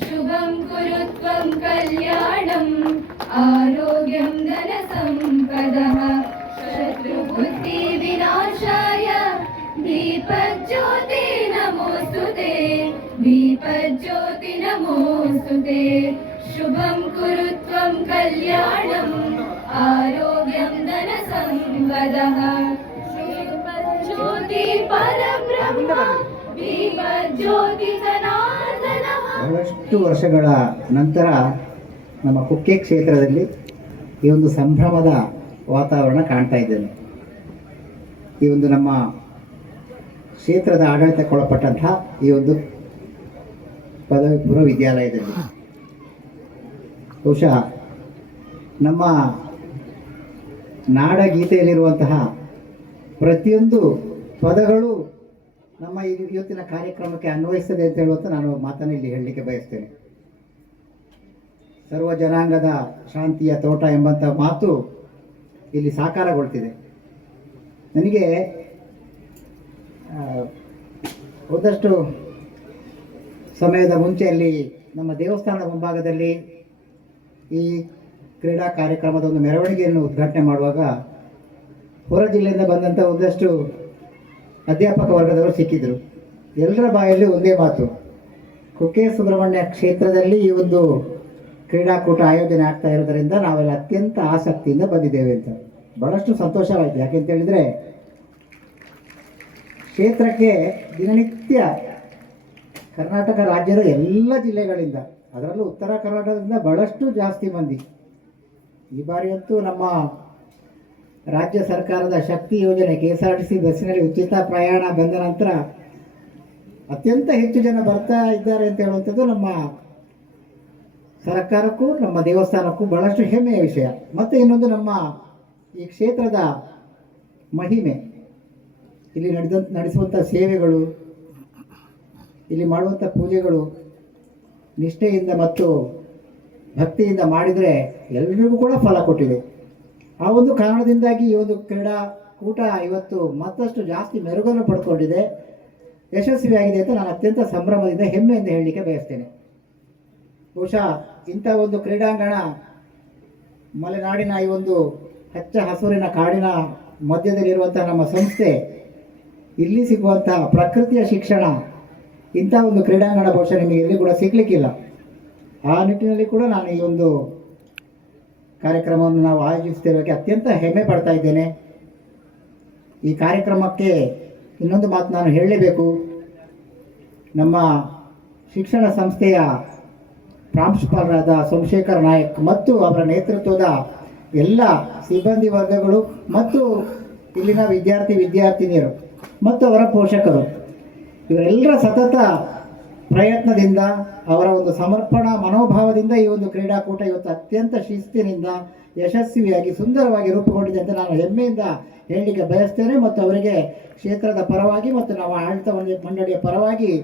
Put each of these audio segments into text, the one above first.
ശുഭം കുരുത്വം കല്യാണം ആരോഗ്യം ധനസമ്പദ ശത്രുബുദ്ധി വിനാശായ ദീപജ്യോതി നമോസ്തുതേ ദീപജ്യോതി നമോസ്തുതേ ശുഭം കുരുത്വം കല്യാണം ആരോഗ്യം ധനസമ്പദ ജ്യോതി പരബ്രഹ്മ ಬಹಳಷ್ಟು ವರ್ಷಗಳ ನಂತರ ನಮ್ಮ ಕುಕ್ಕೆ ಕ್ಷೇತ್ರದಲ್ಲಿ ಈ ಒಂದು ಸಂಭ್ರಮದ ವಾತಾವರಣ ಕಾಣ್ತಾ ಇದ್ದೇನೆ. ಈ ಒಂದು ನಮ್ಮ ಕ್ಷೇತ್ರದ ಆಡಳಿತಕ್ಕೆ ಒಳಪಟ್ಟಂತಹ ಈ ಒಂದು ಪದವಿ ಪೂರ್ವ ವಿದ್ಯಾಲಯದಲ್ಲಿ. ಬಹುಶಃ ನಮ್ಮ ನಾಡಗೀತೆಯಲ್ಲಿರುವಂತಹ ಪ್ರತಿಯೊಂದು ಪದಗಳು ನಮ್ಮ ಇವತ್ತಿನ ಕಾರ್ಯಕ್ರಮಕ್ಕೆ ಅನ್ವಯಿಸದೆ ಅಂತ ಹೇಳುವಂತ ನಾನು ಮಾತನ್ನು ಇಲ್ಲಿ ಹೇಳಲಿಕ್ಕೆ ಬಯಸ್ತೇನೆ. ಸರ್ವ ಜನಾಂಗದ ಶಾಂತಿಯ ತೋಟ ಎಂಬಂಥ ಮಾತು ಇಲ್ಲಿ ಸಾಕಾರಗೊಳ್ತಿದೆ. ನನಗೆ ಒಂದಷ್ಟು ಸಮಯದ ಮುಂಚೆಯಲ್ಲಿ ನಮ್ಮ ದೇವಸ್ಥಾನದ ಮುಂಭಾಗದಲ್ಲಿ ಈ ಕ್ರೀಡಾ ಕಾರ್ಯಕ್ರಮದ ಒಂದು ಮೆರವಣಿಗೆಯನ್ನು ಉದ್ಘಾಟನೆ ಮಾಡುವಾಗ ಹೊರ ಜಿಲ್ಲೆಯಿಂದ ಬಂದಂಥ ಒಂದಷ್ಟು ಅಧ್ಯಾಪಕ ವರ್ಗದವರು ಸಿಕ್ಕಿದ್ರು. ಎಲ್ಲರ ಬಾಯಲ್ಲಿ ಒಂದೇ ಮಾತು. ಕುಕ್ಕೆ ಸುಬ್ರಹ್ಮಣ್ಯ ಕ್ಷೇತ್ರದಲ್ಲಿ ಈ ಒಂದು ಕ್ರೀಡಾಕೂಟ ಆಯೋಜನೆ ಆಗ್ತಾ ಇರೋದರಿಂದ ನಾವೆಲ್ಲ ಅತ್ಯಂತ ಆಸಕ್ತಿಯಿಂದ ಬಂದಿದ್ದೇವೆ ಅಂತ. ಬಹಳಷ್ಟು ಸಂತೋಷವಾಯಿತು ಯಾಕೆಂತ ಹೇಳಿದರೆ, ಕ್ಷೇತ್ರಕ್ಕೆ ದಿನನಿತ್ಯ ಕರ್ನಾಟಕ ರಾಜ್ಯದ ಎಲ್ಲ ಜಿಲ್ಲೆಗಳಿಂದ, ಅದರಲ್ಲೂ ಉತ್ತರ ಕರ್ನಾಟಕದಿಂದ ಬಹಳಷ್ಟು ಜಾಸ್ತಿ ಮಂದಿ. ಈ ಬಾರಿಯಂತೂ ನಮ್ಮ ರಾಜ್ಯ ಸರ್ಕಾರದ ಶಕ್ತಿ ಯೋಜನೆ K S R T C ಬಸ್ಸಿನಲ್ಲಿ ಉಚಿತ ಪ್ರಯಾಣ ಬಂದ ನಂತರ ಅತ್ಯಂತ ಹೆಚ್ಚು ಜನ ಬರ್ತಾ ಇದ್ದಾರೆ ಅಂತ ಹೇಳುವಂಥದ್ದು ನಮ್ಮ ಸರ್ಕಾರಕ್ಕೂ, ನಮ್ಮ ದೇವಸ್ಥಾನಕ್ಕೂ ಬಹಳಷ್ಟು ಹೆಮ್ಮೆಯ ವಿಷಯ. ಮತ್ತು ಇನ್ನೊಂದು ನಮ್ಮ ಈ ಕ್ಷೇತ್ರದ ಮಹಿಮೆ. ಇಲ್ಲಿ ನಡೆದ, ನಡೆಸುವಂಥ ಸೇವೆಗಳು, ಇಲ್ಲಿ ಮಾಡುವಂಥ ಪೂಜೆಗಳು, ನಿಷ್ಠೆಯಿಂದ ಮತ್ತು ಭಕ್ತಿಯಿಂದ ಮಾಡಿದರೆ ಎಲ್ಲರಿಗೂ ಕೂಡ ಫಲ ಕೊಟ್ಟಿದೆ ಆ ಒಂದು ಕಾರಣದಿಂದಾಗಿ ಈ ಒಂದು ಕ್ರೀಡಾಕೂಟ ಇವತ್ತು ಮತ್ತಷ್ಟು ಜಾಸ್ತಿ ಮೆರುಗನ್ನು ಪಡ್ಕೊಂಡಿದೆ. ಯಶಸ್ವಿಯಾಗಿದೆ ಅಂತ ನಾನು ಅತ್ಯಂತ ಸಂಭ್ರಮದಿಂದ, ಹೆಮ್ಮೆಯಿಂದ ಹೇಳಲಿಕ್ಕೆ ಬಯಸ್ತೇನೆ. ಬಹುಶಃ ಇಂಥ ಒಂದು ಕ್ರೀಡಾಂಗಣ ಮಲೆನಾಡಿನ ಈ ಒಂದು ಹಚ್ಚ ಹಸುರಿನ ಕಾಡಿನ ಮಧ್ಯದಲ್ಲಿರುವಂತಹ ನಮ್ಮ ಸಂಸ್ಥೆ, ಇಲ್ಲಿ ಸಿಗುವಂತಹ ಪ್ರಕೃತಿಯ ಶಿಕ್ಷಣ, ಇಂಥ ಒಂದು ಕ್ರೀಡಾಂಗಣ ಬಹುಶಃ ನಿಮಗೆ ಎಲ್ಲಿ ಕೂಡ ಸಿಗ್ಲಿಕ್ಕಿಲ್ಲ ಆ ನಿಟ್ಟಿನಲ್ಲಿ ಕೂಡ ನಾನು ಈ ಒಂದು ಕಾರ್ಯಕ್ರಮವನ್ನು ನಾವು ಆಯೋಜಿಸ್ತಿರೋಕ್ಕೆ ಅತ್ಯಂತ ಹೆಮ್ಮೆ ಪಡ್ತಾ ಇದ್ದೇನೆ. ಈ ಕಾರ್ಯಕ್ರಮಕ್ಕೆ ಇನ್ನೊಂದು ಮಾತು ನಾನು ಹೇಳಲೇಬೇಕು. ನಮ್ಮ ಶಿಕ್ಷಣ ಸಂಸ್ಥೆಯ ಪ್ರಾಂಶುಪಾಲರಾದ ಸೋಮಶೇಖರ್ ನಾಯಕ್ ಮತ್ತು ಅವರ ನೇತೃತ್ವದ ಎಲ್ಲ ಸಿಬ್ಬಂದಿ ವರ್ಗಗಳು ಮತ್ತು ಇಲ್ಲಿನ ವಿದ್ಯಾರ್ಥಿ ವಿದ್ಯಾರ್ಥಿನಿಯರು ಮತ್ತು ಅವರ ಪೋಷಕರು, ಇವರೆಲ್ಲರ ಸತತ ಪ್ರಯತ್ನದಿಂದ, ಅವರ ಒಂದು ಸಮರ್ಪಣಾ ಮನೋಭಾವದಿಂದ ಈ ಒಂದು ಕ್ರೀಡಾಕೂಟ ಇವತ್ತು ಅತ್ಯಂತ ಶಿಸ್ತಿನಿಂದ, ಯಶಸ್ವಿಯಾಗಿ, ಸುಂದರವಾಗಿ ರೂಪುಗೊಂಡಿದೆ ಅಂತ ನಾನು ಹೆಮ್ಮೆಯಿಂದ ಹೇಳಲಿಕ್ಕೆ ಬಯಸ್ತೇನೆ. ಮತ್ತು ಅವರಿಗೆ ಕ್ಷೇತ್ರದ ಪರವಾಗಿ ಮತ್ತು ನಾವು ಆಡಳಿತ ಮಂಡ- ಮಂಡಳಿಯ ಪರವಾಗಿ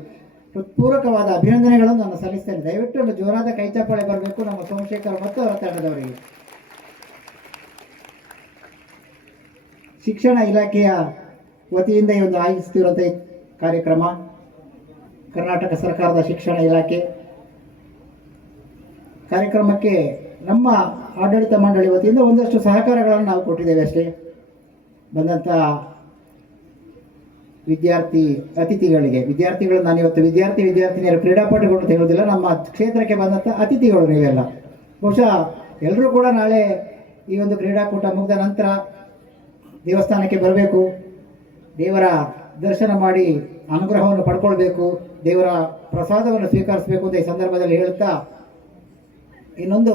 ಹೃತ್ಪೂರ್ವಕವಾದ ಅಭಿನಂದನೆಗಳನ್ನು ನಾನು ಸಲ್ಲಿಸ್ತೇನೆ. ದಯವಿಟ್ಟು ಒಂದು ಜೋರಾದ ಕೈಚಪ್ಪಾಳೆ ಬರಬೇಕು. ನಮ್ಮ ಸೋಮಶೇಖರ್ ಮತ್ತು ಅವರ ತಂಡದವರಿಗೆ. ಶಿಕ್ಷಣ ಇಲಾಖೆಯ ವತಿಯಿಂದ ಈ ಒಂದು ಕಾರ್ಯಕ್ರಮ ಕರ್ನಾಟಕ ಸರ್ಕಾರದ ಶಿಕ್ಷಣ ಇಲಾಖೆ. ಕಾರ್ಯಕ್ರಮಕ್ಕೆ ನಮ್ಮ ಆಡಳಿತ ಮಂಡಳಿ ವತಿಯಿಂದ ಒಂದಷ್ಟು ಸಹಕಾರಗಳನ್ನು ನಾವು ಕೊಟ್ಟಿದ್ದೇವೆ ಅಷ್ಟೇ. ಬಂದಂಥ ವಿದ್ಯಾರ್ಥಿ ಅತಿಥಿಗಳಿಗೆ ವಿದ್ಯಾರ್ಥಿಗಳು ನಾನು ಇವತ್ತು ವಿದ್ಯಾರ್ಥಿ ವಿದ್ಯಾರ್ಥಿನಿಯರು ಕ್ರೀಡಾಪಟುಗಳು ಹೇಳೋದಿಲ್ಲ ನಮ್ಮ ಕ್ಷೇತ್ರಕ್ಕೆ ಬಂದಂಥ ಅತಿಥಿಗಳು ನೀವೆಲ್ಲ. ಬಹುಶಃ ಎಲ್ಲರೂ ಕೂಡ ನಾಳೆ ಈ ಒಂದು ಕ್ರೀಡಾಕೂಟ ಮುಗಿದ ನಂತರ ದೇವಸ್ಥಾನಕ್ಕೆ ಬರಬೇಕು. ದೇವರ ದರ್ಶನ ಮಾಡಿ ಅನುಗ್ರಹವನ್ನು ಪಡ್ಕೊಳ್ಬೇಕು, ದೇವರ ಪ್ರಸಾದವನ್ನು ಸ್ವೀಕರಿಸಬೇಕು ಅಂತ ಈ ಸಂದರ್ಭದಲ್ಲಿ ಹೇಳುತ್ತಾ, ಇನ್ನೊಂದು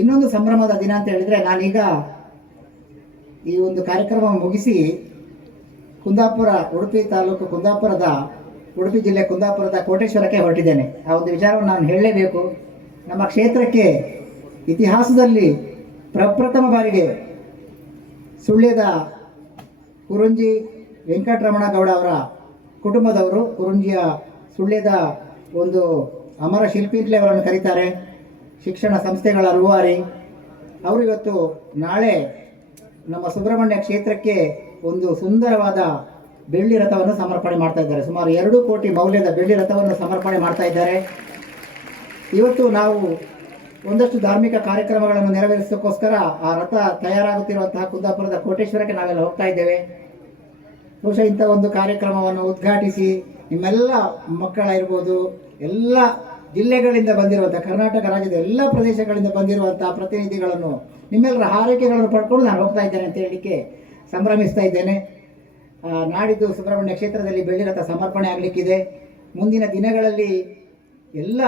ಇನ್ನೊಂದು ಸಂಭ್ರಮದ ದಿನ ಅಂತ ಹೇಳಿದರೆ ನಾನೀಗ ಈ ಒಂದು ಕಾರ್ಯಕ್ರಮ ಮುಗಿಸಿ ಕುಂದಾಪುರ, ಉಡುಪಿ ತಾಲೂಕು ಕುಂದಾಪುರದ, ಉಡುಪಿ ಜಿಲ್ಲೆ ಕುಂದಾಪುರದ ಕೋಟೇಶ್ವರಕ್ಕೆ ಹೊರಟಿದ್ದೇನೆ. ಆ ಒಂದು ವಿಚಾರವನ್ನು ನಾನು ಹೇಳಲೇಬೇಕು. ನಮ್ಮ ಕ್ಷೇತ್ರಕ್ಕೆ ಇತಿಹಾಸದಲ್ಲಿ ಪ್ರಪ್ರಥಮ ಬಾರಿಗೆ ಸುಳ್ಯದ ಕುರುಂಜಿ ವೆಂಕಟರಮಣ ಗೌಡ ಅವರ ಕುಟುಂಬದವರು ಕುರುಂಜಿಯ ಸುಳ್ಯದ ಒಂದು ಅಮರ ಶಿಲ್ಪಿ ಅಂತಲೇ ಅವರನ್ನು ಕರೀತಾರೆ. ಶಿಕ್ಷಣ ಸಂಸ್ಥೆಗಳ ರೂವಾರಿ. ಅವರು ಇವತ್ತು ನಾಳೆ ನಮ್ಮ ಸುಬ್ರಹ್ಮಣ್ಯ ಕ್ಷೇತ್ರಕ್ಕೆ ಒಂದು ಸುಂದರವಾದ ಬೆಳ್ಳಿ ರಥವನ್ನು ಸಮರ್ಪಣೆ ಮಾಡ್ತಾ ಇದ್ದಾರೆ. ಸುಮಾರು ಎರಡು ಕೋಟಿ ಮೌಲ್ಯದ ಬೆಳ್ಳಿ ರಥವನ್ನು ಸಮರ್ಪಣೆ ಮಾಡ್ತಾ ಇದ್ದಾರೆ. ಇವತ್ತು ನಾವು ಒಂದಷ್ಟು ಧಾರ್ಮಿಕ ಕಾರ್ಯಕ್ರಮಗಳನ್ನು ನೆರವೇರಿಸೋಕ್ಕೋಸ್ಕರ ಆ ರಥ ತಯಾರಾಗುತ್ತಿರುವಂತಹ ಕುಂದಾಪುರದ ಕೋಟೇಶ್ವರಕ್ಕೆ ನಾವೆಲ್ಲ ಹೋಗ್ತಾ ಇದ್ದೇವೆ. ಬಹುಶಃ ಇಂಥ ಒಂದು ಕಾರ್ಯಕ್ರಮವನ್ನು ಉದ್ಘಾಟಿಸಿ ನಿಮ್ಮೆಲ್ಲ ಮಕ್ಕಳ ಇರ್ಬೋದು ಎಲ್ಲ ಜಿಲ್ಲೆಗಳಿಂದ ಬಂದಿರುವಂಥ ಕರ್ನಾಟಕ ರಾಜ್ಯದ ಎಲ್ಲ ಪ್ರದೇಶಗಳಿಂದ ಬಂದಿರುವಂಥ ಪ್ರತಿನಿಧಿಗಳನ್ನು, ನಿಮ್ಮೆಲ್ಲರ ಹಾರೈಕೆಗಳನ್ನು ಪಡ್ಕೊಂಡು ನಾನು ಹೋಗ್ತಾ ಇದ್ದೇನೆ ಅಂತ ಹೇಳಲಿಕ್ಕೆ ಸಂಭ್ರಮಿಸ್ತಾ ಇದ್ದೇನೆ. ನಾಡಿದ್ದು ಸುಬ್ರಹ್ಮಣ್ಯ ಕ್ಷೇತ್ರದಲ್ಲಿ ಬೆಳ್ಳಿ ರಥ ಸಮರ್ಪಣೆ ಆಗಲಿಕ್ಕಿದೆ. ಮುಂದಿನ ದಿನಗಳಲ್ಲಿ ಎಲ್ಲ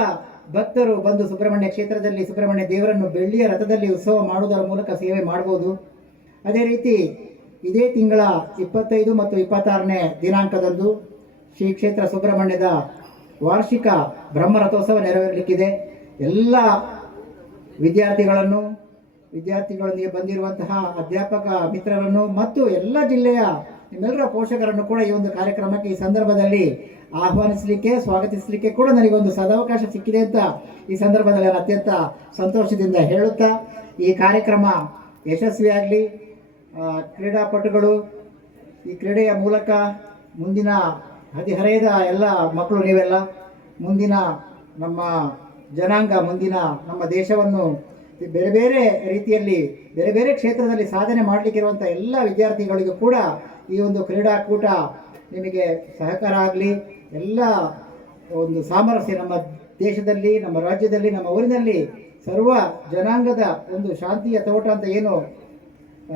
ಭಕ್ತರು ಬಂದು ಸುಬ್ರಹ್ಮಣ್ಯ ಕ್ಷೇತ್ರದಲ್ಲಿ ಸುಬ್ರಹ್ಮಣ್ಯ ದೇವರನ್ನು ಬೆಳ್ಳಿಯ ರಥದಲ್ಲಿ ಉತ್ಸವ ಮಾಡುವುದರ ಮೂಲಕ ಸೇವೆ ಮಾಡ್ಬೋದು. ಅದೇ ರೀತಿ ಇದೇ ತಿಂಗಳ ಇಪ್ಪತ್ತೈದು ಮತ್ತು ಇಪ್ಪತ್ತಾರನೇ ದಿನಾಂಕದಂದು ಶ್ರೀ ಕ್ಷೇತ್ರ ಸುಬ್ರಹ್ಮಣ್ಯದ ವಾರ್ಷಿಕ ಬ್ರಹ್ಮರಥೋತ್ಸವ ನೆರವೇರಲಿಕ್ಕಿದೆ. ಎಲ್ಲ ವಿದ್ಯಾರ್ಥಿಗಳನ್ನು, ವಿದ್ಯಾರ್ಥಿಗಳೊಂದಿಗೆ ಬಂದಿರುವಂತಹ ಅಧ್ಯಾಪಕ ಮಿತ್ರರನ್ನು ಮತ್ತು ಎಲ್ಲ ಜಿಲ್ಲೆಯ ನಿಮ್ಮೆಲ್ಲರ ಪೋಷಕರನ್ನು ಕೂಡ ಈ ಒಂದು ಕಾರ್ಯಕ್ರಮಕ್ಕೆ ಈ ಸಂದರ್ಭದಲ್ಲಿ ಆಹ್ವಾನಿಸಲಿಕ್ಕೆ, ಸ್ವಾಗತಿಸಲಿಕ್ಕೆ ಕೂಡ ನನಗೊಂದು ಸದಾವಕಾಶ ಸಿಕ್ಕಿದೆ ಅಂತ ಈ ಸಂದರ್ಭದಲ್ಲಿ ನಾನು ಅತ್ಯಂತ ಸಂತೋಷದಿಂದ ಹೇಳುತ್ತಾ, ಈ ಕಾರ್ಯಕ್ರಮ ಯಶಸ್ವಿಯಾಗಲಿ. ಕ್ರೀಡಾಪಟುಗಳು ಈ ಕ್ರೀಡೆಯ ಮೂಲಕ ಮುಂದಿನ ಹದಿಹರೆಯದ ಎಲ್ಲ ಮಕ್ಕಳು ನೀವೆಲ್ಲ ಮುಂದಿನ ನಮ್ಮ ಜನಾಂಗ, ಮುಂದಿನ ನಮ್ಮ ದೇಶವನ್ನು ಬೇರೆ ಬೇರೆ ರೀತಿಯಲ್ಲಿ, ಬೇರೆ ಬೇರೆ ಕ್ಷೇತ್ರದಲ್ಲಿ ಸಾಧನೆ ಮಾಡಲಿಕ್ಕಿರುವಂಥ ಎಲ್ಲ ವಿದ್ಯಾರ್ಥಿಗಳಿಗೂ ಕೂಡ ಈ ಒಂದು ಕ್ರೀಡಾಕೂಟ ನಿಮಗೆ ಸಹಕಾರ ಆಗಲಿ, ಎಲ್ಲ ಒಂದು ಸಾಮರಸ್ಯ ನಮ್ಮ ದೇಶದಲ್ಲಿ, ನಮ್ಮ ರಾಜ್ಯದಲ್ಲಿ, ನಮ್ಮ ಊರಿನಲ್ಲಿ ಸರ್ವ ಜನಾಂಗದ ಒಂದು ಶಾಂತಿಯ ತೋಟ ಅಂತ ಏನು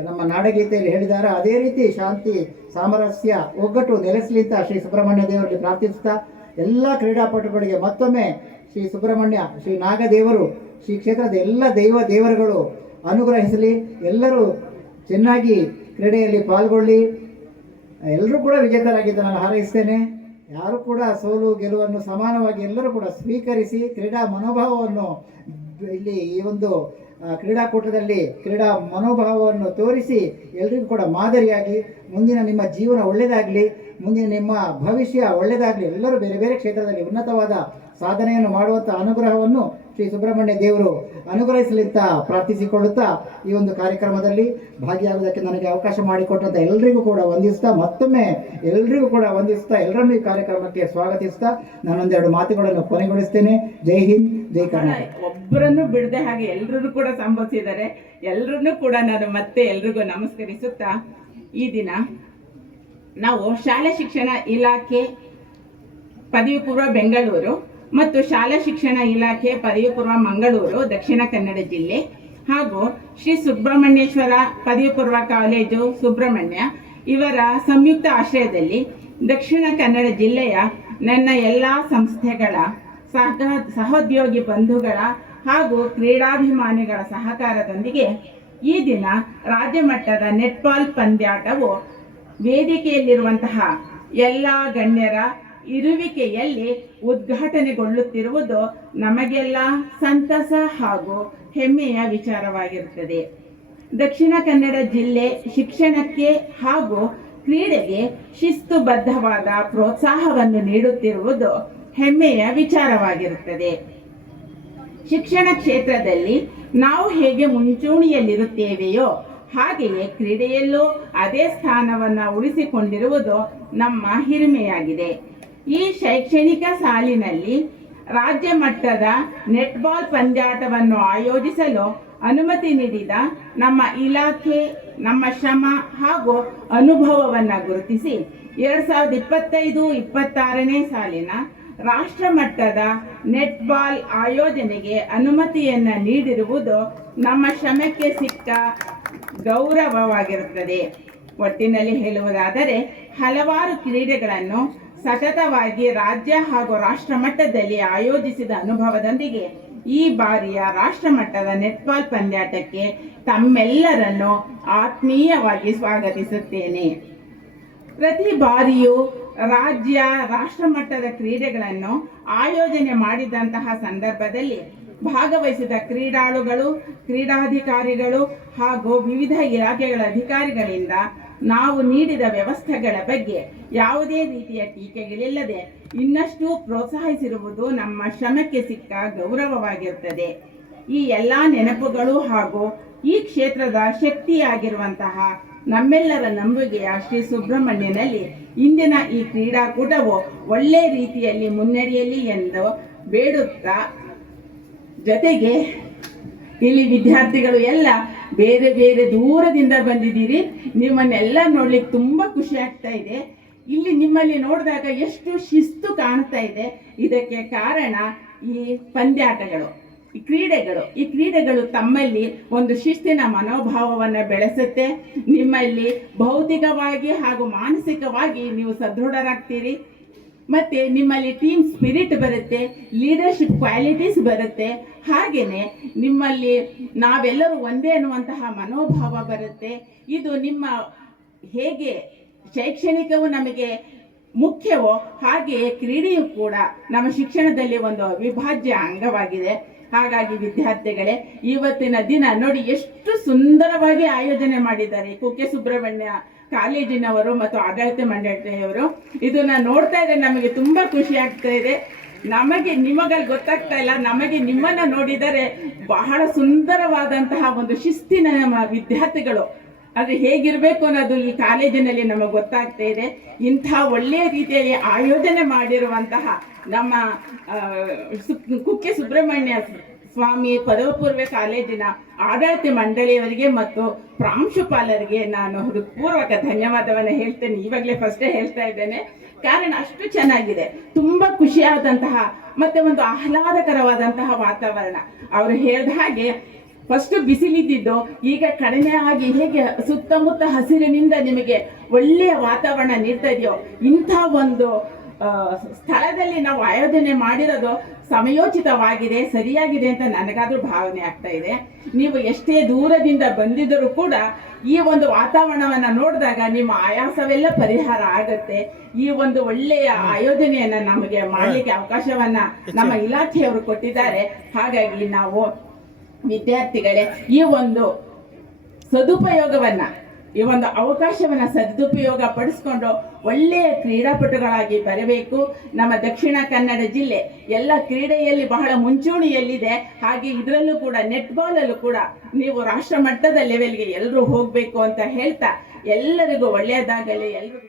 ನಮ್ಮ ನಾಡಗೀತೆಯಲ್ಲಿ ಹೇಳಿದ್ದಾರೆ, ಅದೇ ರೀತಿ ಶಾಂತಿ, ಸಾಮರಸ್ಯ, ಒಗ್ಗಟ್ಟು ನೆಲೆಸಲಿ ಅಂತ ಶ್ರೀ ಸುಬ್ರಹ್ಮಣ್ಯ ದೇವರಲ್ಲಿ ಪ್ರಾರ್ಥಿಸುತ್ತಾ ಎಲ್ಲ ಕ್ರೀಡಾಪಟುಗಳಿಗೆ ಮತ್ತೊಮ್ಮೆ ಶ್ರೀ ಸುಬ್ರಹ್ಮಣ್ಯ, ಶ್ರೀ ನಾಗದೇವರು, ಶ್ರೀ ಕ್ಷೇತ್ರದ ಎಲ್ಲ ದೈವ ದೇವರುಗಳು ಅನುಗ್ರಹಿಸಲಿ. ಎಲ್ಲರೂ ಚೆನ್ನಾಗಿ ಕ್ರೀಡೆಯಲ್ಲಿ ಪಾಲ್ಗೊಳ್ಳಿ. ಎಲ್ಲರೂ ಕೂಡ ವಿಜೇತರಾಗಿದ್ದು ನಾನು ಹಾರೈಸ್ತೇನೆ. ಯಾರು ಕೂಡ ಸೋಲು, ಗೆಲುವನ್ನು ಸಮಾನವಾಗಿ ಎಲ್ಲರೂ ಕೂಡ ಸ್ವೀಕರಿಸಿ, ಕ್ರೀಡಾ ಮನೋಭಾವವನ್ನು ಇಲ್ಲಿ ಈ ಒಂದು ಕ್ರೀಡಾಕೂಟದಲ್ಲಿ ಕ್ರೀಡಾ ಮನೋಭಾವವನ್ನು ತೋರಿಸಿ ಎಲ್ರಿಗೂ ಕೂಡ ಮಾದರಿಯಾಗಿ ಮುಂದಿನ ನಿಮ್ಮ ಜೀವನ ಒಳ್ಳೆಯದಾಗಲಿ ಮುಂದಿನ ನಿಮ್ಮ ಭವಿಷ್ಯ ಒಳ್ಳೆಯದಾಗಲಿ ಎಲ್ಲರೂ ಬೇರೆ ಬೇರೆ ಕ್ಷೇತ್ರದಲ್ಲಿ ಉನ್ನತವಾದ ಸಾಧನೆಯನ್ನು ಮಾಡುವಂಥ ಅನುಗ್ರಹವನ್ನು ಶ್ರೀ ಸುಬ್ರಹ್ಮಣ್ಯ ದೇವರು ಅನುಗ್ರಹಿಸಲಿ ಅಂತ ಪ್ರಾರ್ಥಿಸಿಕೊಳ್ಳುತ್ತಾ ಈ ಒಂದು ಕಾರ್ಯಕ್ರಮದಲ್ಲಿ ಭಾಗಿಯಾಗುವುದಕ್ಕೆ ನನಗೆ ಅವಕಾಶ ಮಾಡಿಕೊಟ್ಟಂತ ಎಲ್ಲರಿಗೂ ಕೂಡ ವಂದಿಸ್ತಾ, ಮತ್ತೊಮ್ಮೆ ಎಲ್ರಿಗೂ ಕೂಡ ವಂದಿಸ್ತಾ ಎಲ್ಲರನ್ನೂ ಈ ಕಾರ್ಯಕ್ರಮಕ್ಕೆ ಸ್ವಾಗತಿಸ್ತಾ ನಾನೊಂದೆರಡು ಮಾತುಗಳನ್ನು ಕೊನೆಗೊಳಿಸ್ತೇನೆ. ಜೈ ಹಿಂದ್, ಜೈ ಕರ್ನಾಟಕ. ಒಬ್ಬರನ್ನು ಬಿಡದೆ ಹಾಗೆ ಎಲ್ಲರೂ ಕೂಡ ಸಂಭವಿಸಿದ್ದಾರೆ ಎಲ್ಲರನ್ನೂ ಕೂಡ ನಾನು ಮತ್ತೆ ಎಲ್ರಿಗೂ ನಮಸ್ಕರಿಸುತ್ತಾ, ಈ ದಿನ ನಾವು ಶಾಲೆ ಶಿಕ್ಷಣ ಇಲಾಖೆ ಪದವಿ ಪೂರ್ವ ಬೆಂಗಳೂರು ಮತ್ತು ಶಾಲಾ ಶಿಕ್ಷಣ ಇಲಾಖೆ ಪದವಿ ಪೂರ್ವ ಮಂಗಳೂರು, ದಕ್ಷಿಣ ಕನ್ನಡ ಜಿಲ್ಲೆ ಹಾಗೂ ಶ್ರೀ ಸುಬ್ರಹ್ಮಣ್ಯೇಶ್ವರ ಪದವಿಪೂರ್ವ ಕಾಲೇಜು ಸುಬ್ರಹ್ಮಣ್ಯ. ಇವರ ಸಂಯುಕ್ತ ಆಶ್ರಯದಲ್ಲಿ ದಕ್ಷಿಣ ಕನ್ನಡ ಜಿಲ್ಲೆಯ ನನ್ನ ಎಲ್ಲ ಸಂಸ್ಥೆಗಳ ಸಹ ಸಹೋದ್ಯೋಗಿ ಬಂಧುಗಳ ಹಾಗೂ ಕ್ರೀಡಾಭಿಮಾನಿಗಳ ಸಹಕಾರದೊಂದಿಗೆ ಈ ದಿನ ರಾಜ್ಯ ಮಟ್ಟದ ನೆಟ್ಬಾಲ್ ಪಂದ್ಯಾಟವು ವೇದಿಕೆಯಲ್ಲಿರುವಂತಹ ಎಲ್ಲ ಗಣ್ಯರ ಇರುವಿಕೆಯಲ್ಲಿ ಉದ್ಘಾಟನೆಗೊಳ್ಳುತ್ತಿರುವುದು ನಮಗೆಲ್ಲ ಸಂತಸ ಹಾಗೂ ಹೆಮ್ಮೆಯ ವಿಚಾರವಾಗಿರುತ್ತದೆ. ದಕ್ಷಿಣ ಕನ್ನಡ ಜಿಲ್ಲೆ ಶಿಕ್ಷಣಕ್ಕೆ ಹಾಗೂ ಕ್ರೀಡೆಗೆ ಶಿಸ್ತುಬದ್ಧವಾದ ಪ್ರೋತ್ಸಾಹವನ್ನು ನೀಡುತ್ತಿರುವುದು ಹೆಮ್ಮೆಯ ವಿಚಾರವಾಗಿರುತ್ತದೆ. ಶಿಕ್ಷಣ ಕ್ಷೇತ್ರದಲ್ಲಿ ನಾವು ಹೇಗೆ ಮುಂಚೂಣಿಯಲ್ಲಿರುತ್ತೇವೆಯೋ ಹಾಗೆಯೇ ಕ್ರೀಡೆಯಲ್ಲೂ ಅದೇ ಸ್ಥಾನವನ್ನು ಉಳಿಸಿಕೊಂಡಿರುವುದು ನಮ್ಮ ಹಿರಿಮೆಯಾಗಿದೆ. ಈ ಶೈಕ್ಷಣಿಕ ಸಾಲಿನಲ್ಲಿ ರಾಜ್ಯ ಮಟ್ಟದ ನೆಟ್ಬಾಲ್ ಪಂದ್ಯಾಟವನ್ನು ಆಯೋಜಿಸಲು ಅನುಮತಿ ನೀಡಿದ ನಮ್ಮ ಇಲಾಖೆ, ನಮ್ಮ ಶ್ರಮ ಹಾಗೂ ಅನುಭವವನ್ನು ಗುರುತಿಸಿ ಎರಡು ಸಾವಿರದ ಇಪ್ಪತ್ತೈದು, ಇಪ್ಪತ್ತಾರನೇ ಸಾಲಿನ ರಾಷ್ಟ್ರ ಮಟ್ಟದ ನೆಟ್ಬಾಲ್ ಆಯೋಜನೆಗೆ ಅನುಮತಿಯನ್ನು ನೀಡಿರುವುದು ನಮ್ಮ ಶ್ರಮಕ್ಕೆ ಸಿಕ್ಕ ಗೌರವವಾಗಿರುತ್ತದೆ. ಒಟ್ಟಿನಲ್ಲಿ ಹೇಳುವುದಾದರೆ ಹಲವಾರು ಕ್ರೀಡೆಗಳನ್ನು ಸತತವಾಗಿ ರಾಜ್ಯ ಹಾಗೂ ರಾಷ್ಟ್ರ ಮಟ್ಟದಲ್ಲಿ ಆಯೋಜಿಸಿದ ಅನುಭವದೊಂದಿಗೆ ಈ ಬಾರಿಯ ರಾಷ್ಟ್ರ ಮಟ್ಟದ ನೆಟ್ಬಾಲ್ ಪಂದ್ಯಾಟಕ್ಕೆ ತಮ್ಮೆಲ್ಲರನ್ನು ಆತ್ಮೀಯವಾಗಿ ಸ್ವಾಗತಿಸುತ್ತೇನೆ. ಪ್ರತಿ ಬಾರಿಯೂ ರಾಜ್ಯ ರಾಷ್ಟ್ರ ಮಟ್ಟದ ಕ್ರೀಡೆಗಳನ್ನು ಆಯೋಜನೆ ಮಾಡಿದಂತಹ ಸಂದರ್ಭದಲ್ಲಿ ಭಾಗವಹಿಸಿದ ಕ್ರೀಡಾಳುಗಳು, ಕ್ರೀಡಾಧಿಕಾರಿಗಳು ಹಾಗೂ ವಿವಿಧ ಇಲಾಖೆಗಳ ಅಧಿಕಾರಿಗಳಿಂದ ನಾವು ನೀಡಿದ ವ್ಯವಸ್ಥೆಗಳ ಬಗ್ಗೆ ಯಾವುದೇ ರೀತಿಯ ಟೀಕೆಗಳಿಲ್ಲದೆ ಇನ್ನಷ್ಟು ಪ್ರೋತ್ಸಾಹಿಸಿರುವುದು ನಮ್ಮ ಶ್ರಮಕ್ಕೆ ಸಿಕ್ಕ ಗೌರವವಾಗಿರುತ್ತದೆ. ಈ ಎಲ್ಲ ನೆನಪುಗಳು ಹಾಗೂ ಈ ಕ್ಷೇತ್ರದ ಶಕ್ತಿಯಾಗಿರುವಂತಹ ನಮ್ಮೆಲ್ಲರ ನಂಬಿಕೆಯ ಶ್ರೀ ಸುಬ್ರಹ್ಮಣ್ಯನಲ್ಲಿ ಇಂದಿನ ಈ ಕ್ರೀಡಾಕೂಟವು ಒಳ್ಳೆ ರೀತಿಯಲ್ಲಿ ಮುನ್ನಡೆಯಲಿ ಎಂದು ಬೇಡುತ್ತಾ ಜೊತೆಗೆ ಇಲ್ಲಿ ವಿದ್ಯಾರ್ಥಿಗಳು ಎಲ್ಲ ಬೇರೆ ಬೇರೆ ದೂರದಿಂದ ಬಂದಿದ್ದೀರಿ. ನಿಮ್ಮನ್ನೆಲ್ಲ ನೋಡ್ಲಿಕ್ಕೆ ತುಂಬಾ ಖುಷಿ ಆಗ್ತಾ ಇದೆ. ಇಲ್ಲಿ ನಿಮ್ಮಲ್ಲಿ ನೋಡಿದಾಗ ಎಷ್ಟು ಶಿಸ್ತು ಕಾಣ್ತಾ ಇದೆ. ಇದಕ್ಕೆ ಕಾರಣ ಈ ಪಂದ್ಯಾಟಗಳು, ಈ ಕ್ರೀಡೆಗಳು. ಈ ಕ್ರೀಡೆಗಳು ತಮ್ಮಲ್ಲಿ ಒಂದು ಶಿಸ್ತಿನ ಮನೋಭಾವವನ್ನು ಬೆಳೆಸುತ್ತೆ. ನಿಮ್ಮಲ್ಲಿ ಭೌತಿಕವಾಗಿ ಹಾಗೂ ಮಾನಸಿಕವಾಗಿ ನೀವು ಸದೃಢರಾಗ್ತೀರಿ. ಮತ್ತೆ ನಿಮ್ಮಲ್ಲಿ ಟೀಮ್ ಸ್ಪಿರಿಟ್ ಬರುತ್ತೆ ಲೀಡರ್ಶಿಪ್ ಕ್ವಾಲಿಟೀಸ್ ಬರುತ್ತೆ. ಹಾಗೆಯೇ ನಿಮ್ಮಲ್ಲಿ ನಾವೆಲ್ಲರೂ ಒಂದೇ ಅನ್ನುವಂತಹ ಮನೋಭಾವ ಬರುತ್ತೆ. ಇದು ನಿಮ್ಮ ಹೇಗೆ ಶೈಕ್ಷಣಿಕವು ನಮಗೆ ಮುಖ್ಯವೋ ಹಾಗೆಯೇ ಕ್ರೀಡೆಯು ಕೂಡ ನಮ್ಮ ಶಿಕ್ಷಣದಲ್ಲಿ ಒಂದು ಅವಿಭಾಜ್ಯ ಅಂಗವಾಗಿದೆ. ಹಾಗಾಗಿ ವಿದ್ಯಾರ್ಥಿಗಳೇ, ಇವತ್ತಿನ ದಿನ ನೋಡಿ ಎಷ್ಟು ಸುಂದರವಾಗಿ ಆಯೋಜನೆ ಮಾಡಿದ್ದಾರೆ ಕುಕ್ಕೆ ಸುಬ್ರಹ್ಮಣ್ಯ ಕಾಲೇಜಿನವರು ಮತ್ತು ಆಡಳಿತ ಮಂಡಳಿಯವರು. ಇದನ್ನ ನೋಡ್ತಾ ಇದ್ರೆ ನಮಗೆ ತುಂಬಾ ಖುಷಿ ಆಗ್ತಾ ಇದೆ. ನಮಗೆ ನಿಮಗಲ್ಲಿ ಗೊತ್ತಾಗ್ತಾ ಇಲ್ಲ, ನಮಗೆ ನಿಮ್ಮನ್ನ ನೋಡಿದರೆ ಬಹಳ ಸುಂದರವಾದಂತಹ ಒಂದು ಶಿಸ್ತಿನ ನಮ್ಮ ವಿದ್ಯಾರ್ಥಿಗಳು. ಅದು ಹೇಗಿರಬೇಕು ಅನ್ನೋದು ಈ ಕಾಲೇಜಿನಲ್ಲಿ ನಮಗೆ ಗೊತ್ತಾಗ್ತಾ ಇದೆ. ಇಂತಹ ಒಳ್ಳೆಯ ರೀತಿಯಲ್ಲಿ ಆಯೋಜನೆ ಮಾಡಿರುವಂತಹ ನಮ್ಮ ಕುಕ್ಕೆ ಸುಬ್ರಹ್ಮಣ್ಯ ಸ್ವಾಮಿ ಪದವಿ ಪೂರ್ವ ಕಾಲೇಜಿನ ಆಡಳಿತ ಮಂಡಳಿಯವರಿಗೆ ಮತ್ತು ಪ್ರಾಂಶುಪಾಲರಿಗೆ ನಾನು ಹೃತ್ಪೂರ್ವಕ ಧನ್ಯವಾದವನ್ನು ಹೇಳ್ತೇನೆ. ಇವಾಗಲೇ ಫಸ್ಟೇ ಹೇಳ್ತಾ ಇದ್ದೇನೆ. ಕಾರಣ ಅಷ್ಟು ಚೆನ್ನಾಗಿದೆ. ತುಂಬಾ ಖುಷಿಯಾದಂತಹ ಮತ್ತೆ ಒಂದು ಆಹ್ಲಾದಕರವಾದಂತಹ ವಾತಾವರಣ. ಅವರು ಹೇಳಿದ ಹಾಗೆ ಫಸ್ಟ್ ಬಿಸಿಲಿದ್ದಿದ್ದು ಈಗ ಕಡಿಮೆ ಆಗಿ ಹೇಗೆ ಸುತ್ತಮುತ್ತ ಹಸಿರಿನಿಂದ ನಿಮಗೆ ಒಳ್ಳೆಯ ವಾತಾವರಣ ನೀಡ್ತಾ ಇದೆಯೋ ಇಂಥ ಒಂದು ಸ್ಥಳದಲ್ಲಿ ನಾವು ಆಯೋಜನೆ ಮಾಡಿರೋದು ಸಮಯೋಚಿತವಾಗಿದೆ ಸರಿಯಾಗಿದೆ ಅಂತ ನನಗಾದ್ರೂ ಭಾವನೆ ಆಗ್ತಾ ಇದೆ. ನೀವು ಎಷ್ಟೇ ದೂರದಿಂದ ಬಂದಿದ್ದರೂ ಕೂಡ ಈ ಒಂದು ವಾತಾವರಣವನ್ನು ನೋಡಿದಾಗ ನಿಮ್ಮ ಆಯಾಸವೆಲ್ಲ ಪರಿಹಾರ ಆಗುತ್ತೆ. ಈ ಒಂದು ಒಳ್ಳೆಯ ಆಯೋಜನೆಯನ್ನ ನಮಗೆ ಮಾಡಲಿಕ್ಕೆ ಅವಕಾಶವನ್ನ ನಮ್ಮ ಇಲಾಖೆಯವರು ಕೊಟ್ಟಿದ್ದಾರೆ. ಹಾಗಾಗಿ ನಾವು ವಿದ್ಯಾರ್ಥಿಗಳೇ ಈ ಒಂದು ಸದುಪಯೋಗವನ್ನ ಈ ಒಂದು ಅವಕಾಶವನ್ನ ಸದುಪಯೋಗ ಪಡಿಸ್ಕೊಂಡು ಒಳ್ಳೆಯ ಕ್ರೀಡಾಪಟುಗಳಾಗಿ ಬರಬೇಕು. ನಮ್ಮ ದಕ್ಷಿಣ ಕನ್ನಡ ಜಿಲ್ಲೆ ಎಲ್ಲ ಕ್ರೀಡೆಯಲ್ಲಿ ಬಹಳ ಮುಂಚೂಣಿಯಲ್ಲಿದೆ. ಹಾಗೆ ಇದರಲ್ಲೂ ಕೂಡ ನೆಟ್ಬಾಲ್ ಅಲ್ಲೂ ಕೂಡ ನೀವು ರಾಷ್ಟ್ರ ಮಟ್ಟದ ಲೆವೆಲ್ಗೆ ಎಲ್ಲರೂ ಹೋಗಬೇಕು ಅಂತ ಹೇಳ್ತಾ ಎಲ್ಲರಿಗೂ ಒಳ್ಳೆಯದಾಗಲಿ, ಎಲ್ರಿಗೂ